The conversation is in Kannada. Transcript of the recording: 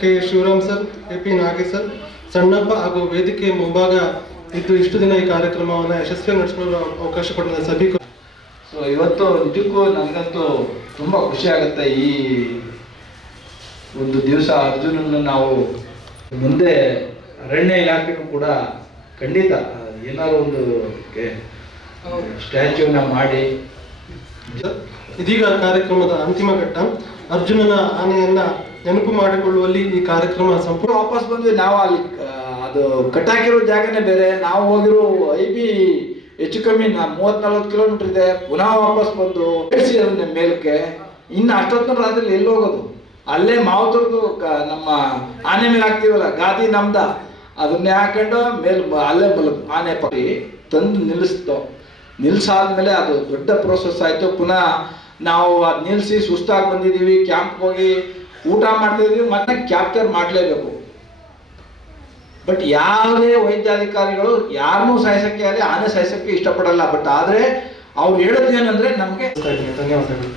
K Shivaram sir A P Nagesh sir Sannappa ಹಾಗೂ ವೇದಿಕೆ ಮುಂಭಾಗ ಇದ್ದು ಇಷ್ಟು ದಿನ ಈ ಕಾರ್ಯಕ್ರಮವನ್ನು ಯಶಸ್ವಿಯಾಗಿ ನಡೆಸಲು ಅವಕಾಶ ಪಡೆದ ಸಭಿಕ ಸೊ ಇವತ್ತು ನಿಜಕ್ಕೂ ನನಗಂತೂ ತುಂಬ ಖುಷಿ ಆಗುತ್ತೆ ಈ ಒಂದು ದಿವಸ ಅರ್ಜುನನ್ನು ನಾವು ಮುಂದೆ ಅರಣ್ಯ ಇಲಾಖೆನೂ ಕೂಡ ಖಂಡಿತ ಏನಾದ್ರು ಒಂದು ಸ್ಟ್ಯಾಚ್ಯೂನ ಮಾಡಿ. ಇದೀಗ ಕಾರ್ಯಕ್ರಮದ ಅಂತಿಮ ಘಟ್ಟ ಅರ್ಜುನನ ಆನೆಯನ್ನ ನೆನಪು ಮಾಡಿಕೊಳ್ಳುವಲ್ಲಿ ಈ ಕಾರ್ಯಕ್ರಮ ಸಂಪೂರ್ಣ ವಾಪಸ್ ಬಂದ್ವಿ ನಾವು ಅಲ್ಲಿ ಅದು ಕಟ್ಟಾಕಿರೋ ಜಾಗನೇ ಬೇರೆ. ನಾವು ಹೋಗಿರೋ ಐ ಬಿ ಹೆಚ್ಚು ಕಮ್ಮಿ ನಾ ಮೂವತ್ ಕಿಲೋಮೀಟರ್ ಇದೆ. ಪುನಃ ವಾಪಸ್ ಬಂದು ಅದನ್ನ ಮೇಲಕ್ಕೆ. ಇನ್ನು ಅಷ್ಟೊತ್ತಿನ ರಾತ್ರಿ ಎಲ್ಲಿ ಹೋಗೋದು? ಅಲ್ಲೇ ಮಾವುತರದು ನಮ್ಮ ಆನೆ ಮೇಲೆ ಹಾಕ್ತೀವಲ್ಲ, ಗಾದಿ ನಮ್ದ. ಅದನ್ನೇ ಹಾಕೊಂಡು ಮೇಲ್ ಅಲ್ಲೇ ಬಲ, ಆನೆ ಪರಿ ತಂದು ನಿಲ್ಲಿಸ್ತು. ನಿಲ್ಸಾದ್ಮೇಲೆ ಅದು ದೊಡ್ಡ ಪ್ರೋಸೆಸ್ ಆಯಿತು. ಪುನಃ ನಾವು ಅದು ನಿಲ್ಲಿಸಿ ಸುಸ್ತಾಗಿ ಬಂದಿದ್ದೀವಿ. ಕ್ಯಾಂಪ್ ಹೋಗಿ ಊಟ ಮಾಡ್ತಿದ್ವಿ ಮತ್ತೆ ಕ್ಯಾಪ್ಚರ್ ಮಾಡಲೇಬೇಕು. ಬಟ್ ಯಾವುದೇ ವೈದ್ಯಾಧಿಕಾರಿಗಳು ಯಾರನ್ನೂ ಸಹಿಸಕ್ಕೆ ಆದರೆ ಆನೆ ಸಾಯಿಸಕ್ಕೆ ಇಷ್ಟಪಡಲ್ಲ. ಬಟ್ ಆದರೆ ಅವ್ರು ಏನಂದ್ರೆ ನಮಗೆ ಧನ್ಯವಾದಗಳು.